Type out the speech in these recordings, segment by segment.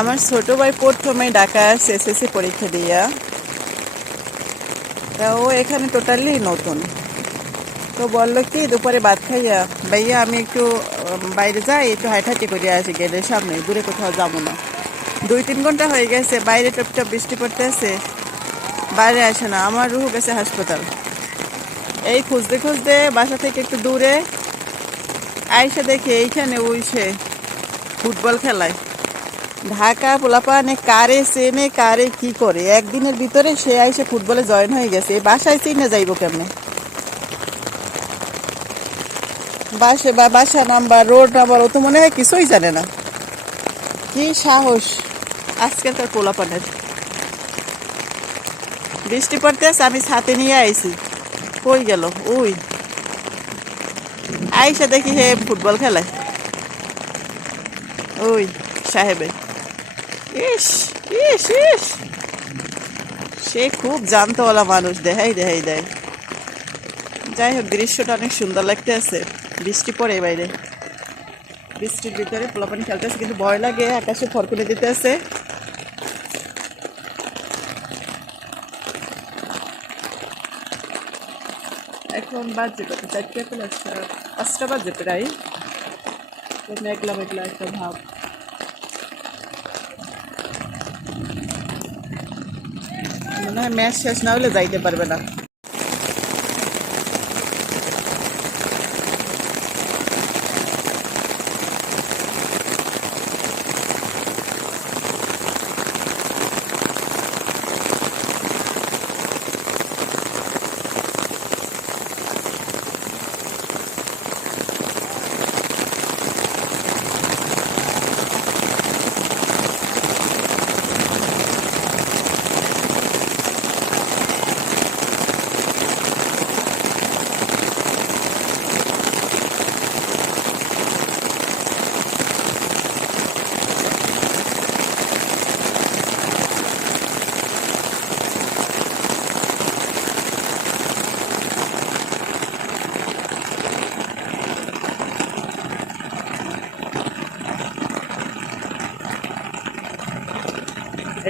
আমার ছোট ভাই প্রথমে ঢাকা এসএসসি পরীক্ষা দিয়া। তা ও এখানে টোটালি নতুন। তো বলল কি, দুপুরে ভাত খাইয়া, ভাইয়া, আমি একটু বাইরে যাই, একটু হাঁটাহাঁটি করে আসি গেটের সামনে, দূরে কোথাও যাব না। দুই তিন ঘণ্টা হয়ে গেছে, বাইরে টপটপ বৃষ্টি পড়তে আছে বাইরে আসে না, আমার রুহু গেছে হাসপাতাল। এই খুঁজতে খুঁজতে বাসা থেকে একটু দূরে, আইসা দেখে এইখানে উইছে ফুটবল খেলায়। ঢাকা পোলাপানে কারে চেনে কারে কি করে? একদিনের ভিতরে সে আইসে ফুটবলে জয়েন হয়ে গেছে। বাসায় চিনে যাইব কেমনে? বাসে বা বাসা নাম্বার, রোড নাম্বার, ও তো মনে হয় কিছুই জানে না। কি সাহস আজকালকার পোলাপানের। বৃষ্টি পড়তেছে, আমি ছাতে নিয়ে আইছি। কই গেল? ওই আইসা দেখি হে ফুটবল খেলায়। ওই সাহেবে ইস ইস ইস। সে খুব জানতোওয়ালা মানুষ। দেখাই দেখাই দেয় যাই হোক, দৃশ্যটা অনেক সুন্দর লাগতে আছে বৃষ্টি পড়ে বাইরে। বৃষ্টির ভিতরে পোলাপানি খেলতে আছে কিন্তু ভয় লাগে, আকাশে ফরকুলে দিতে আছে এখন বাজে কত? চারটে প্লাস পাঁচটা বাজে প্রায়। মেঘলা মেঘলা একটা ভাব। মনে হয় ম্যাচ শেষ না হলে যাইতে পারবে না।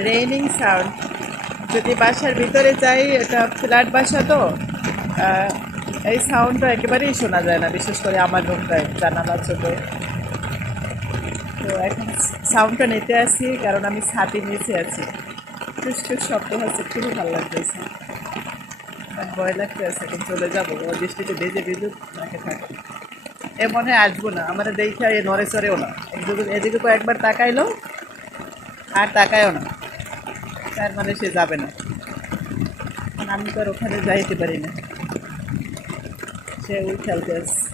রেইনিং সাউন্ড যদি বাসার ভিতরে যাই, এটা ফ্ল্যাট বাসা তো এই সাউন্ডটা একেবারেই শোনা যায় না, বিশেষ করে আমার রুমটায় জানালা ছোটো তো এখন সাউন্ডটা নিতে আসি, কারণ আমি ছাতি নিচে আছি। টুস শব্দ হচ্ছে, খুবই ভালো লাগতেছে। আর ভয় লাগতে আছে এখন চলে যাব। ও বৃষ্টিতে ভেজে ভিজুক, নাকে থাকে। এ মনে আসব না, আমার দেখে এ নড়ে চড়েও না। এদিকে এদিকে কয়েকবার তাকাইলো, আর তাকায়ও না। তার মানে সে যাবে না। আমি তো আর ওখানে যাইতে পারি না। সে ওই খেলতে আসছে।